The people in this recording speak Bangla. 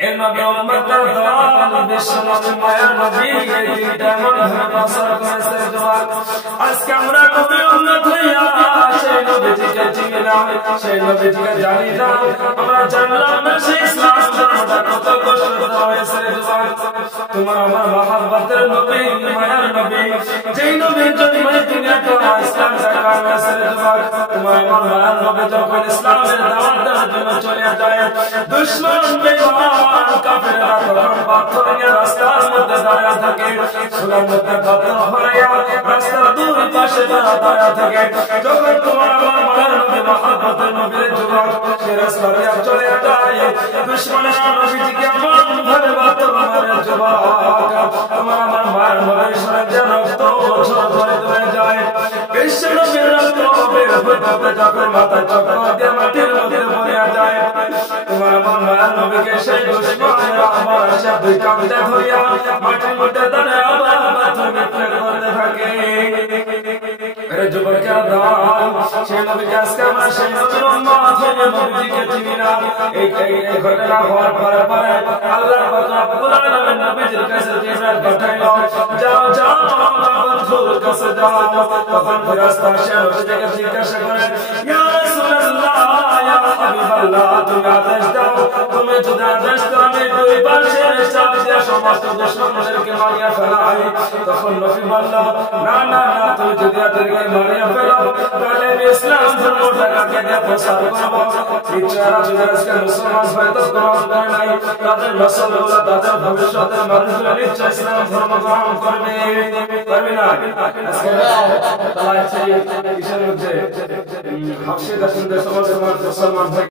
এর নবী উম্মতের দল বিশ্ব নবী মায়ের নবী এই তিনটা এমন ভাবে প্রচার করেছে জবাব আজকে আমরা নবী উম্মত হইয়া সেই নবীজিকে চিনি না সেই নবীজিকে জানি না আমরা জানলাম না সেই ইসলাম ধর্মটা কত কষ্ট দেওয়া হয়েছে জবাব তোমার আমার মহব্বতের নবী মায়ের নবী যেই নবীর জন্য দুনিয়াতে ইসলাম দেখা হয়েছে জবাব তোমার আমার মায়ের নবী যখন ইসলামের দাওয়াত দেওয়ার জন্য চলে যায় দুশমন বেঈমান কাফেররা তখন পাথরের রাস্তার মধ্যে দাঁড়িয়ে থাকে সুলার মধ্যে পাথর ভরাইয়া রাস্তার দুই পাশে দাঁড়িয়ে থাকে যখন তোমার আমার মায়ের নবী মহব্বতের নবীর যুবক সে রাস্তা দিয়ে চলে যায় দুশমনের নবীজিকে এমন ভাবে পাথর মারে যুবক তোমার আমার মায়ের নবীর শরীরে রক্ত ঝরঝরিত হয়ে যায় বিশ্ব নবীর রক্ত বের হতে যখন মাথা চক্র দিয়ে মাটির মধ্যে পড়ে যায় তোমার আমার মায়ের নবীকে সেই দুশমনের আবার আসে দুই কাঁধে ধরিয়া মাটির মধ্যে দাঁড়িয়ে আবার পাথর বিক্রি করতে থাকে যুবকেরা দাও সেই নবীকে আজকে আমরা সেই নবীর উম্মত হয়ে নবীজিকে চিনি না এই ঘটনা হওয়ার পরে পরে আল্লাহ পাক রব্বুল আলামিন নবীজির কাছে জিবরাইল পাঠাইলো যাও যাও বন্ধুর কাছে যাও তখন ফেরেশতা এসে নবীজিকে জিজ্ঞাসা করে ইয়া রাসূলুল্লাহ ইয়া হাবিবাল্লাহ তুমি আদেশ দাও তুমি যদি আদেশ দাও আমি দুই পাশের চাপ দিয়ে সমস্ত দুশমনদেরকে মারিয়া ফেলাই তখন নবী বলল না না না তুমি যদি তাদেরকে মারিয়া ফেলো তাহলে আমি ইসলাম ধর্মটাকে দিয়ে প্রচার করবো ইচ্ছারা যদি আজকে মুসলমান হয়তো গ্রহণ করে নাই তাদের নসলগুলো তাদের ভবিষ্যতের মানুষগুলো নিশ্চয় ইসলাম ধর্ম গ্রহণ করবে করবে না আজকে তারা কিসের মধ্যে হাফসি দাসের সমাজের মুসলমান